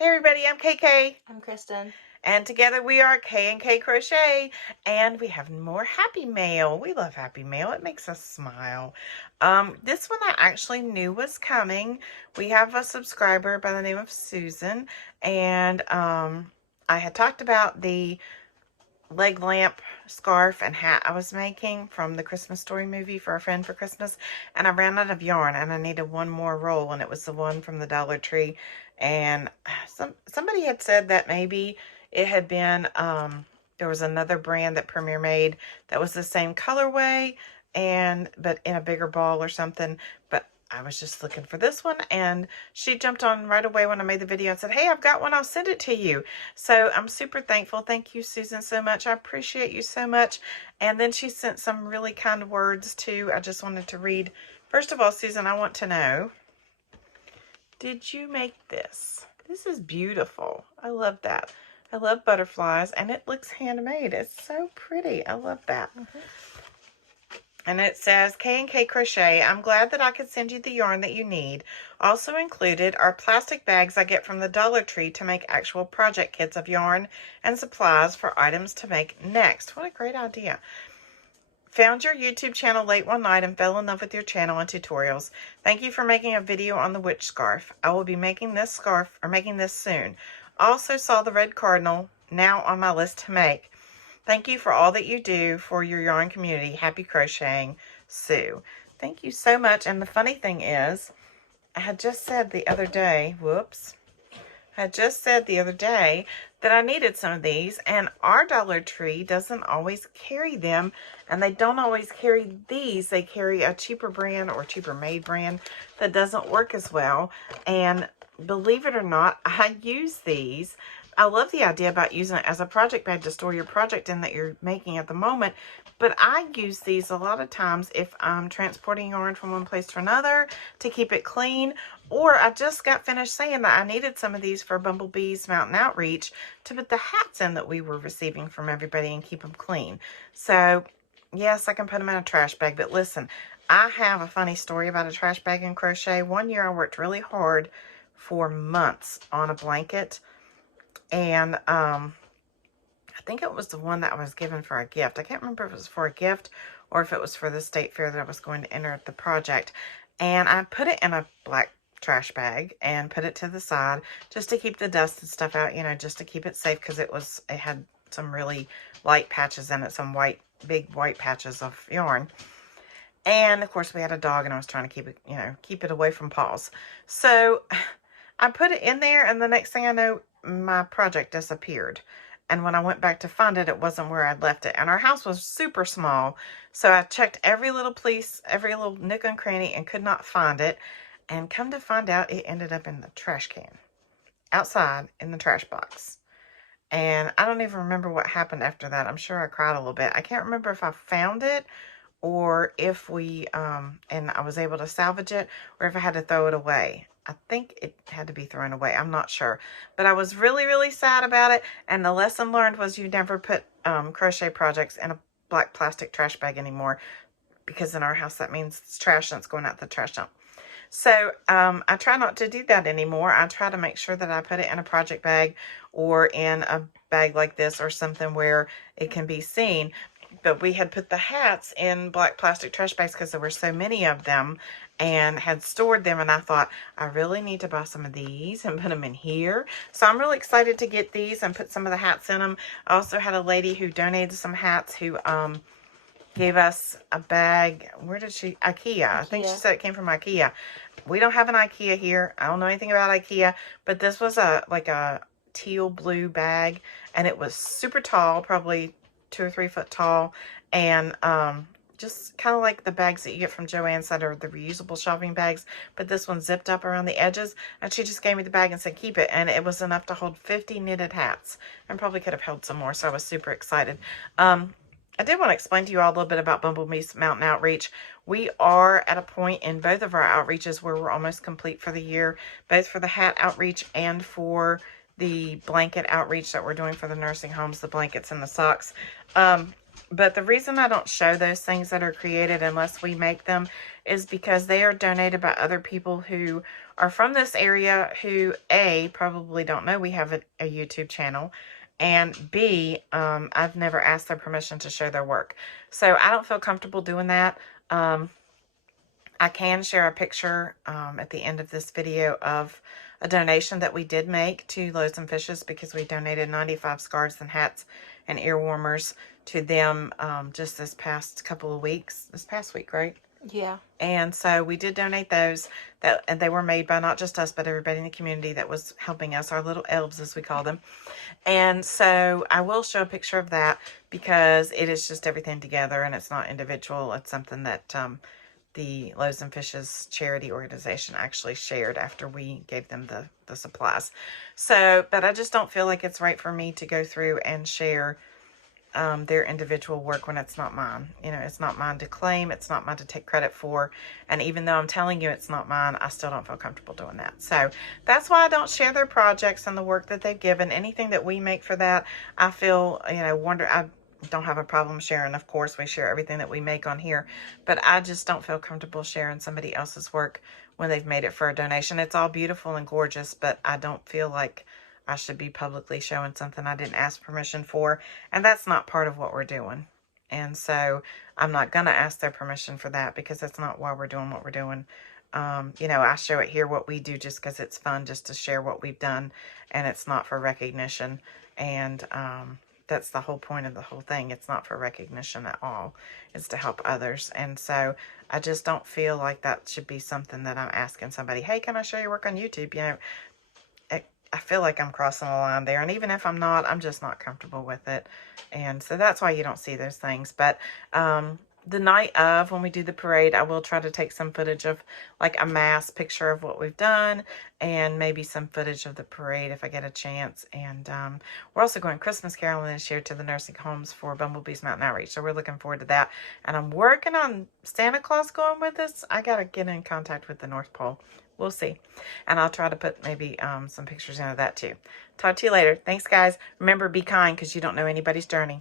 Hey everybody, I'm KK. I'm Kristen. And together we are K&K Crochet. And we have more Happy Mail. We love Happy Mail. It makes us smile. This one I actually knew was coming. We have a subscriber by the name of Susan. And I had talked about the leg lamp scarf and hat I was making from the Christmas Story movie for a friend for Christmas, and I ran out of yarn and I needed one more roll, and it was the one from the Dollar Tree. And somebody had said that maybe it had been there was another brand that Premier made that was the same colorway but in a bigger ball or something, but I was just looking for this one, and she jumped on right away when I made the video and said, hey, I've got one, I'll send it to you. So I'm super thankful. Thank you, Susan, so much. I appreciate you so much. And then she sent some really kind words too. I just wanted to read. First of all, Susan, I want to know, did you make this? This is beautiful. I love that. I love butterflies, and it looks handmade. It's so pretty. I love that. And it says, K&K Crochet, I'm glad that I could send you the yarn that you need. Also included are plastic bags I get from the Dollar Tree to make actual project kits of yarn and supplies for items to make next. What a great idea. Found your YouTube channel late one night and fell in love with your channel and tutorials. Thank you for making a video on the witch scarf. I will be making this scarf, or making this soon. Also saw the red cardinal, now on my list to make. Thank you for all that you do for your yarn community. Happy crocheting, Sue. Thank you so much. And the funny thing is, I had just said the other day, that I needed some of these, and our Dollar Tree doesn't always carry them, and they don't always carry these. They carry a cheaper brand or cheaper made brand that doesn't work as well. And believe it or not, I use these. I love the idea about using it as a project bag to store your project in that you're making at the moment, but I use these a lot of times if I'm transporting yarn from one place to another to keep it clean, or I just got finished saying that I needed some of these for Bumblebee's Mountain Outreach to put the hats in that we were receiving from everybody and keep them clean. So yes, I can put them in a trash bag, but listen, I have a funny story about a trash bag in crochet. One year I worked really hard for months on a blanket, and I think it was the one that I was given for a gift. I can't remember if it was for a gift or if it was for the state fair that I was going to enter at the project. And I put it in a black trash bag and put it to the side just to keep the dust and stuff out, you know, just to keep it safe, because it had some really light patches in it, some big white patches of yarn. And of course we had a dog, and I was trying to keep it, you know, keep it away from paws. So I put it in there, and the next thing I know, my project disappeared. And when I went back to find it, it wasn't where I'd left it. And our house was super small, so I checked every little place, every little nook and cranny, and could not find it. And come to find out, it ended up in the trash can, outside in the trash box. And I don't even remember what happened after that. I'm sure I cried a little bit. I can't remember if I found it or if and I was able to salvage it, or if I had to throw it away. I think it had to be thrown away. I'm not sure. But I was really, really sad about it. And the lesson learned was you never put crochet projects in a black plastic trash bag anymore, because in our house that means it's trash and it's going out the trash dump. So I try not to do that anymore. I try to make sure that I put it in a project bag or in a bag like this or something where it can be seen. But we had put the hats in black plastic trash bags because there were so many of them, and had stored them, and I thought, I really need to buy some of these and put them in here. So I'm really excited to get these and put some of the hats in them. I also had a lady who donated some hats who gave us a bag. Where did she? IKEA. I think she said it came from IKEA. We don't have an IKEA here. I don't know anything about IKEA, but this was like a teal blue bag, and it was super tall, probably 2 or 3 foot tall, and just kind of like the bags that you get from Joann's that are the reusable shopping bags, but this one zipped up around the edges. And she just gave me the bag and said keep it, and it was enough to hold 50 knitted hats, and probably could have held some more, so I was super excited. I did want to explain to you all a little bit about Bumblebee's Mountain Outreach. We are at a point in both of our outreaches where we're almost complete for the year, both for the hat outreach and for the blanket outreach that we're doing for the nursing homes, the blankets and the socks. But the reason I don't show those things that are created unless we make them is because they are donated by other people who are from this area who, A, probably don't know we have a YouTube channel, and B, I've never asked their permission to show their work. So I don't feel comfortable doing that. I can share a picture at the end of this video of a donation that we did make to Loaves and Fishes, because we donated 95 scarves and hats and ear warmers to them just this past couple of weeks. This past week, right? Yeah. And so we did donate those, and they were made by not just us, but everybody in the community that was helping us, our little elves, as we call them. And so I will show a picture of that, because it is just everything together, and it's not individual. It's something that the Loaves and Fishes charity organization actually shared after we gave them the supplies. So, but I just don't feel like it's right for me to go through and share their individual work when it's not mine. You know, it's not mine to claim. It's not mine to take credit for. And even though I'm telling you it's not mine, I still don't feel comfortable doing that. So that's why I don't share their projects and the work that they've given. Anything that we make for that, I feel, you know, I don't have a problem sharing. Of course, we share everything that we make on here, but I just don't feel comfortable sharing somebody else's work when they've made it for a donation. It's all beautiful and gorgeous, but I don't feel like I should be publicly showing something I didn't ask permission for, and that's not part of what we're doing. And so I'm not going to ask their permission for that, because that's not why we're doing what we're doing. You know, I show it here what we do just because it's fun, just to share what we've done, and it's not for recognition. And that's the whole point of the whole thing. It's not for recognition at all. It's to help others. And so I just don't feel like that should be something that I'm asking somebody, hey, can I show your work on YouTube? You know, I feel like I'm crossing a line there. And even if I'm not, I'm just not comfortable with it. And so that's why you don't see those things. But the night of, when we do the parade, I will try to take some footage of like a mass picture of what we've done, and maybe some footage of the parade if I get a chance. And we're also going Christmas caroling this year to the nursing homes for Bumblebees Mountain Outreach. So we're looking forward to that. And I'm working on Santa Claus going with us. I got to get in contact with the North Pole. We'll see. And I'll try to put maybe some pictures into that too. Talk to you later. Thanks, guys. Remember, be kind, because you don't know anybody's journey.